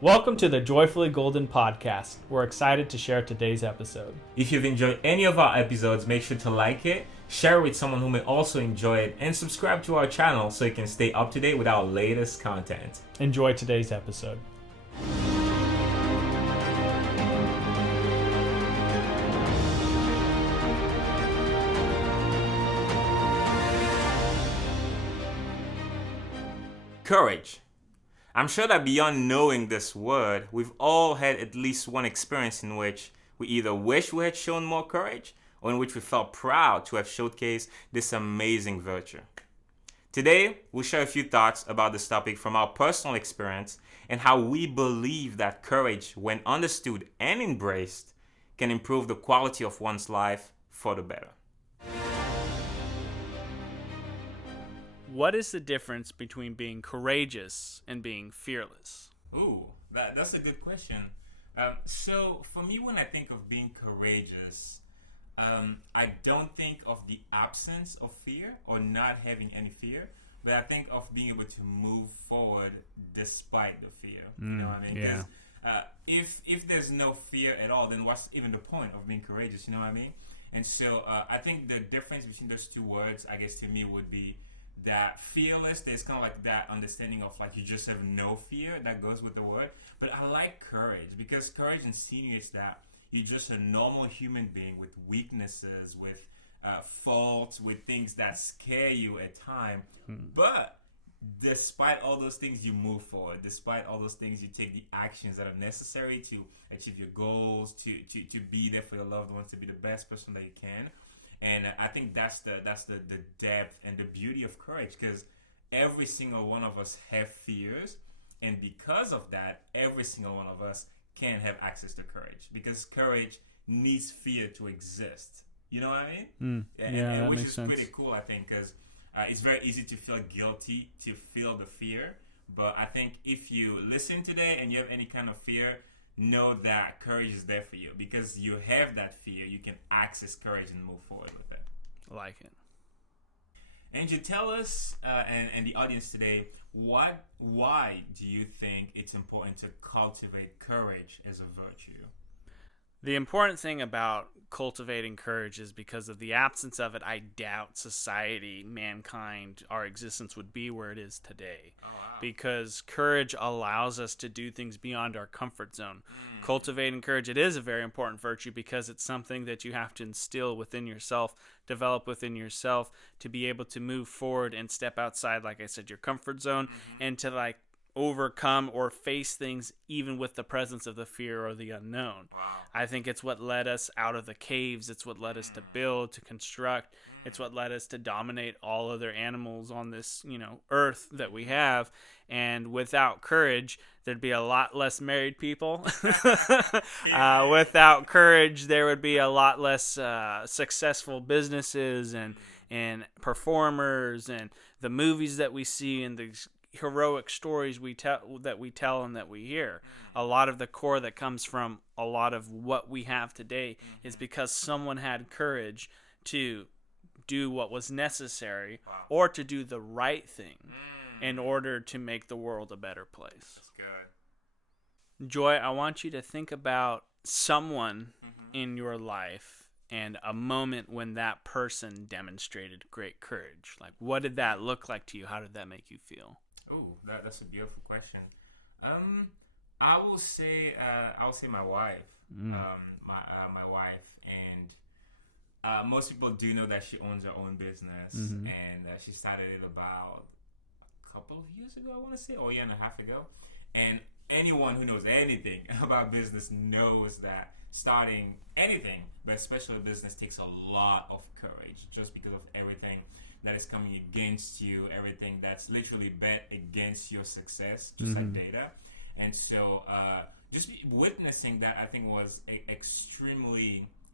Welcome to the Joyfully Golden podcast. We're excited to share today's episode. If you've enjoyed any of our episodes, make sure to like it, share it with someone who may also enjoy it, and subscribe to our channel so you can stay up to date with our latest content. Enjoy today's episode. Courage. I'm sure that beyond knowing this word, we've all had at least one experience in which we either wish we had shown more courage or in which we felt proud to have showcased this amazing virtue. Today, we'll share a few thoughts about this topic from our personal experience and how we believe that courage, when understood and embraced, can improve the quality of one's life for the better. What is the difference between being courageous and being fearless? Ooh, that's a good question. So for me, when I think of being courageous, I don't think of the absence of fear or not having any fear, but I think of being able to move forward despite the fear. You know what I mean? Yeah. If there's no fear at all, then what's even the point of being courageous? You know what I mean? And so I think the difference between those two words, I guess to me, would be that fearless, there's kind of like that understanding of like you just have no fear that goes with the word. But I like courage because courage insinuates that you're just a normal human being with weaknesses, with faults, with things that scare you at time. But despite all those things, you move forward. Despite all those things, you take the actions that are necessary to achieve your goals, to be there for your loved ones, to be the best person that you can. And I think that's the depth and the beauty of courage, because every single one of us have fears, and because of that, every single one of us can have access to courage, because courage needs fear to exist. You know what I mean? That which makes is sense. pretty cool, I think, because it's very easy to feel guilty, to feel the fear. But I think if you listen today and you have any kind of fear, know that courage is there for you, because you have that fear. You can access courage and move forward with it. I like it. Andrew, tell us and the audience today, why do you think it's important to cultivate courage as a virtue? The important thing about cultivating courage is because of the absence of it, I doubt society, mankind, our existence would be where it is today. Oh, wow. Because courage allows us to do things beyond our comfort zone. Cultivating courage, it is a very important virtue because it's something that you have to instill within yourself, develop within yourself to be able to move forward and step outside, like I said, your comfort zone, and to overcome or face things even with the presence of the fear or the unknown. Wow. I think it's what led us out of the caves. It's what led us to build, to construct. It's what led us to dominate all other animals on this, earth that we have. And without courage, there'd be a lot less married people. Without courage, there would be a lot less successful businesses and performers, and the movies that we see and the heroic stories we tell and that we hear. A lot of the core that comes from a lot of what we have today is because someone had courage to do what was necessary or to do the right thing in order to make the world a better place. That's good. Joy, I want you to think about someone in your life and a moment when that person demonstrated great courage. Like, what did that look like to you? How did that make you feel? Oh, that's a beautiful question. I will say my wife. My wife, and most people do know that she owns her own business, and she started it about a couple of years ago, I want to say, or a year and a half ago. And anyone who knows anything about business knows that starting anything, but especially a business, takes a lot of courage, just because of everything that is coming against you, everything that's literally bet against your success, just like data. And so just witnessing that, I think, was it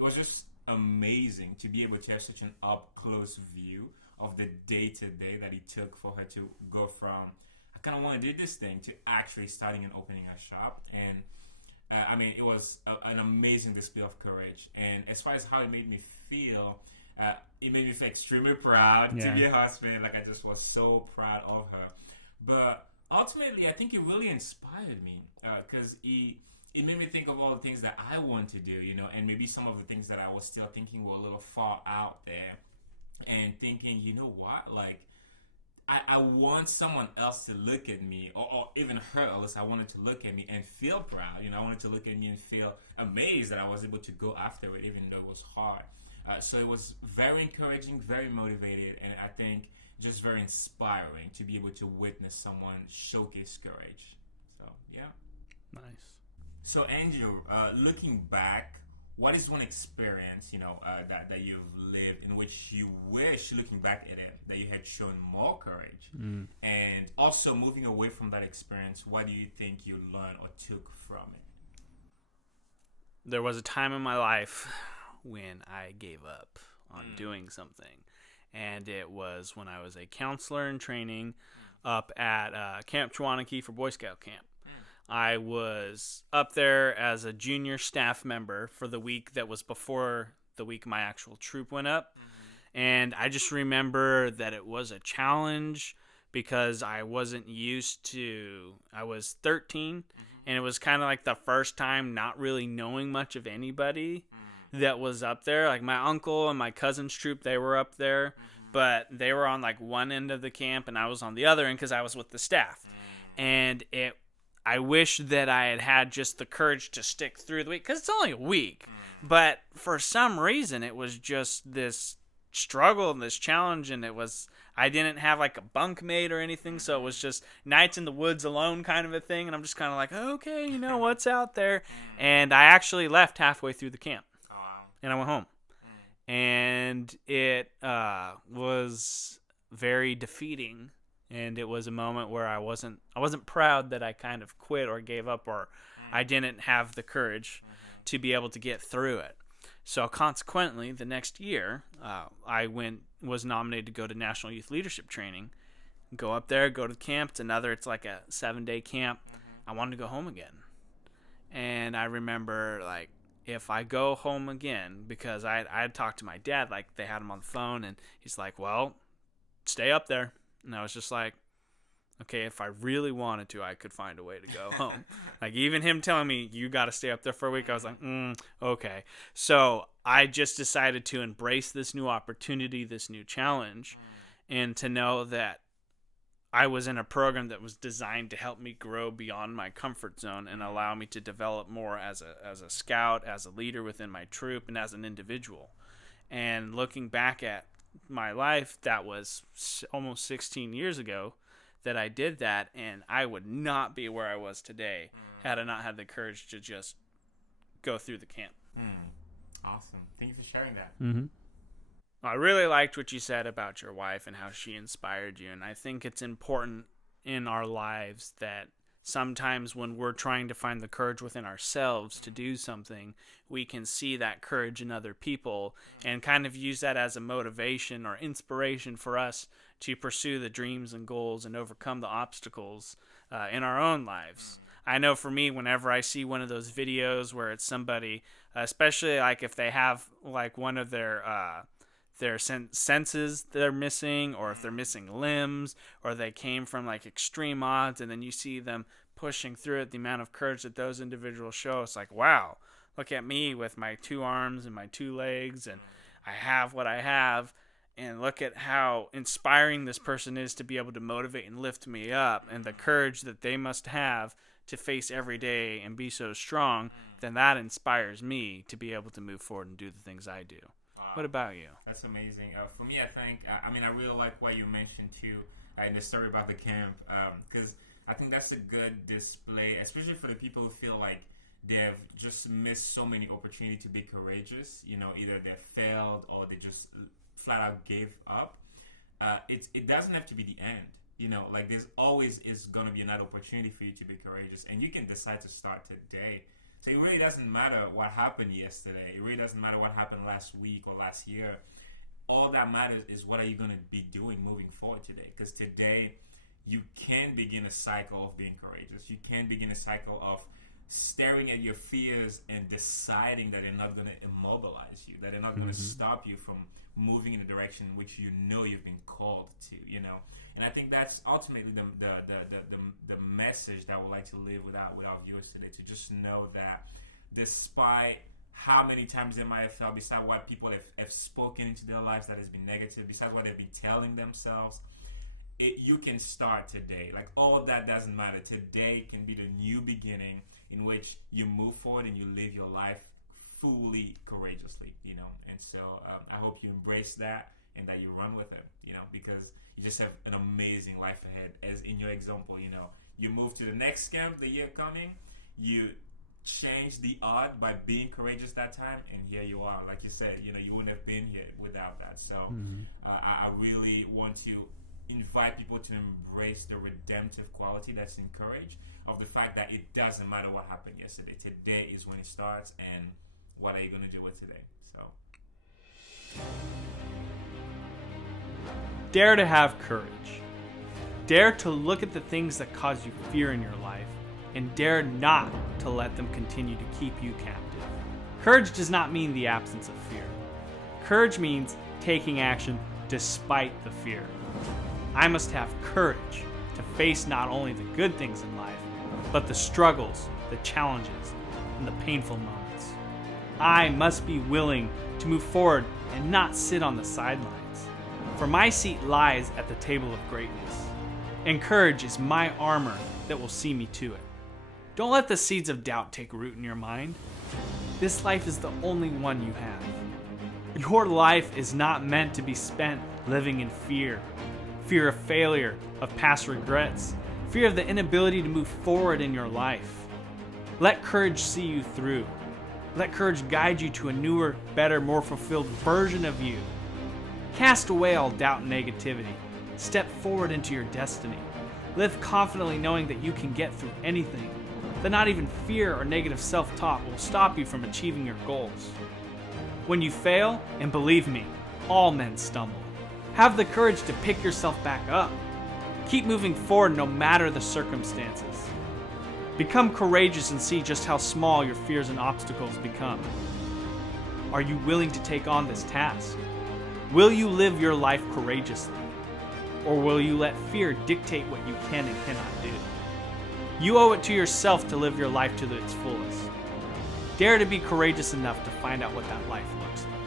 was just amazing to be able to have such an up-close view of the day-to-day that it took for her to go from, I kind of want to do this thing, to actually starting and opening a shop. And it was an amazing display of courage. And as far as how it made me feel, it made me feel extremely proud to be a husband. Like, I just was so proud of her. But ultimately, I think it really inspired me because it made me think of all the things that I want to do, and maybe some of the things that I was still thinking were a little far out there, and thinking, you know what, like I want someone else to look at me, or even her, at least I wanted to look at me and feel proud. I wanted to look at me and feel amazed that I was able to go after it, even though it was hard. So it was very encouraging, very motivated, and I think just very inspiring to be able to witness someone showcase courage. So, yeah. Nice. So, Andrew, looking back, what is one experience, that you've lived in which you wish, looking back at it, that you had shown more courage? And also, moving away from that experience, what do you think you learned or took from it? There was a time in my life when I gave up on doing something. And it was when I was a counselor in training up at Camp Chwanakee for Boy Scout camp. I was up there as a junior staff member for the week that was before the week my actual troop went up. And I just remember that it was a challenge because I wasn't used to, I was 13, and it was kind of like the first time not really knowing much of anybody that was up there. Like my uncle and my cousin's troop, they were up there, but they were on like one end of the camp and I was on the other end because I was with the staff. And I wish that I had had just the courage to stick through the week, because it's only a week. But for some reason, it was just this struggle and this challenge, and I didn't have like a bunk mate or anything, so it was just nights in the woods alone kind of a thing, and I'm just kind of like, okay, what's out there? And I actually left halfway through the camp. And I went home. And it was very defeating. And it was a moment where I wasn't proud that I kind of quit or gave up, or I didn't have the courage to be able to get through it. So consequently, the next year, I was nominated to go to National Youth Leadership Training. Go up there, go to the camp. It's like a 7-day camp. I wanted to go home again. And I remember, like, if I go home again, because I had talked to my dad, like they had him on the phone, and he's like, well, stay up there. And I was just like, okay, if I really wanted to, I could find a way to go home. Like even him telling me, you got to stay up there for a week, I was like, okay. So I just decided to embrace this new opportunity, this new challenge, and to know that I was in a program that was designed to help me grow beyond my comfort zone and allow me to develop more as a scout, as a leader within my troop, and as an individual. And looking back at my life, that was almost 16 years ago that I did that, and I would not be where I was today had I not had the courage to just go through the camp. Awesome. Thank you for sharing that. I really liked what you said about your wife and how she inspired you, and I think it's important in our lives that sometimes when we're trying to find the courage within ourselves to do something, we can see that courage in other people and kind of use that as a motivation or inspiration for us to pursue the dreams and goals and overcome the obstacles in our own lives. I know for me, whenever I see one of those videos where it's somebody, especially like if they have like one of their senses they're missing, or if they're missing limbs, or they came from like extreme odds, and then you see them pushing through it, the amount of courage that those individuals show, it's like, wow, look at me with my 2 arms and my 2 legs, and I have what I have, and look at how inspiring this person is to be able to motivate and lift me up, and the courage that they must have to face every day and be so strong, then that inspires me to be able to move forward and do the things I do. What about you? That's amazing. For me, I think, I really like what you mentioned too in the story about the camp, because I think that's a good display, especially for the people who feel like they've just missed so many opportunities to be courageous. Either they failed or they just flat out gave up. It doesn't have to be the end. Like there's always is going to be another opportunity for you to be courageous, and you can decide to start today. So it really doesn't matter what happened yesterday. It really doesn't matter what happened last week or last year. All that matters is what are you going to be doing moving forward today. Because today, you can begin a cycle of being courageous. You can begin a cycle of staring at your fears and deciding that they're not going to immobilize you, that they're not going to stop you from moving in the direction in which you know you've been called to, you know. And I think that's ultimately the message that I would like to leave with our viewers today, to just know that despite how many times they might have felt, besides what people have spoken into their lives that has been negative, besides what they've been telling themselves, you can start today. Like, all of that doesn't matter. Today can be the new beginning in which you move forward and you live your life fully courageously, you know. And so I hope you embrace that and that you run with it, you know, because you just have an amazing life ahead. As in your example, you know, you move to the next camp the year coming, you change the odd by being courageous that time, and here you are. Like you said, you know, you wouldn't have been here without that. So I really want to invite people to embrace the redemptive quality that's in courage, of the fact that it doesn't matter what happened yesterday. Today is when it starts, and what are you going to do with today? So dare to have courage. Dare to look at the things that cause you fear in your life, and dare not to let them continue to keep you captive. Courage does not mean the absence of fear. Courage means taking action despite the fear. I must have courage to face not only the good things in life, but the struggles, the challenges, and the painful moments. I must be willing to move forward and not sit on the sidelines, for my seat lies at the table of greatness, and courage is my armor that will see me to it. Don't let the seeds of doubt take root in your mind. This life is the only one you have. Your life is not meant to be spent living in fear. Fear of failure, of past regrets, fear of the inability to move forward in your life. Let courage see you through. Let courage guide you to a newer, better, more fulfilled version of you. Cast away all doubt and negativity. Step forward into your destiny. Live confidently knowing that you can get through anything, that not even fear or negative self-talk will stop you from achieving your goals. When you fail, and believe me, all men stumble, have the courage to pick yourself back up. Keep moving forward no matter the circumstances. Become courageous and see just how small your fears and obstacles become. Are you willing to take on this task? Will you live your life courageously? Or will you let fear dictate what you can and cannot do? You owe it to yourself to live your life to its fullest. Dare to be courageous enough to find out what that life looks like.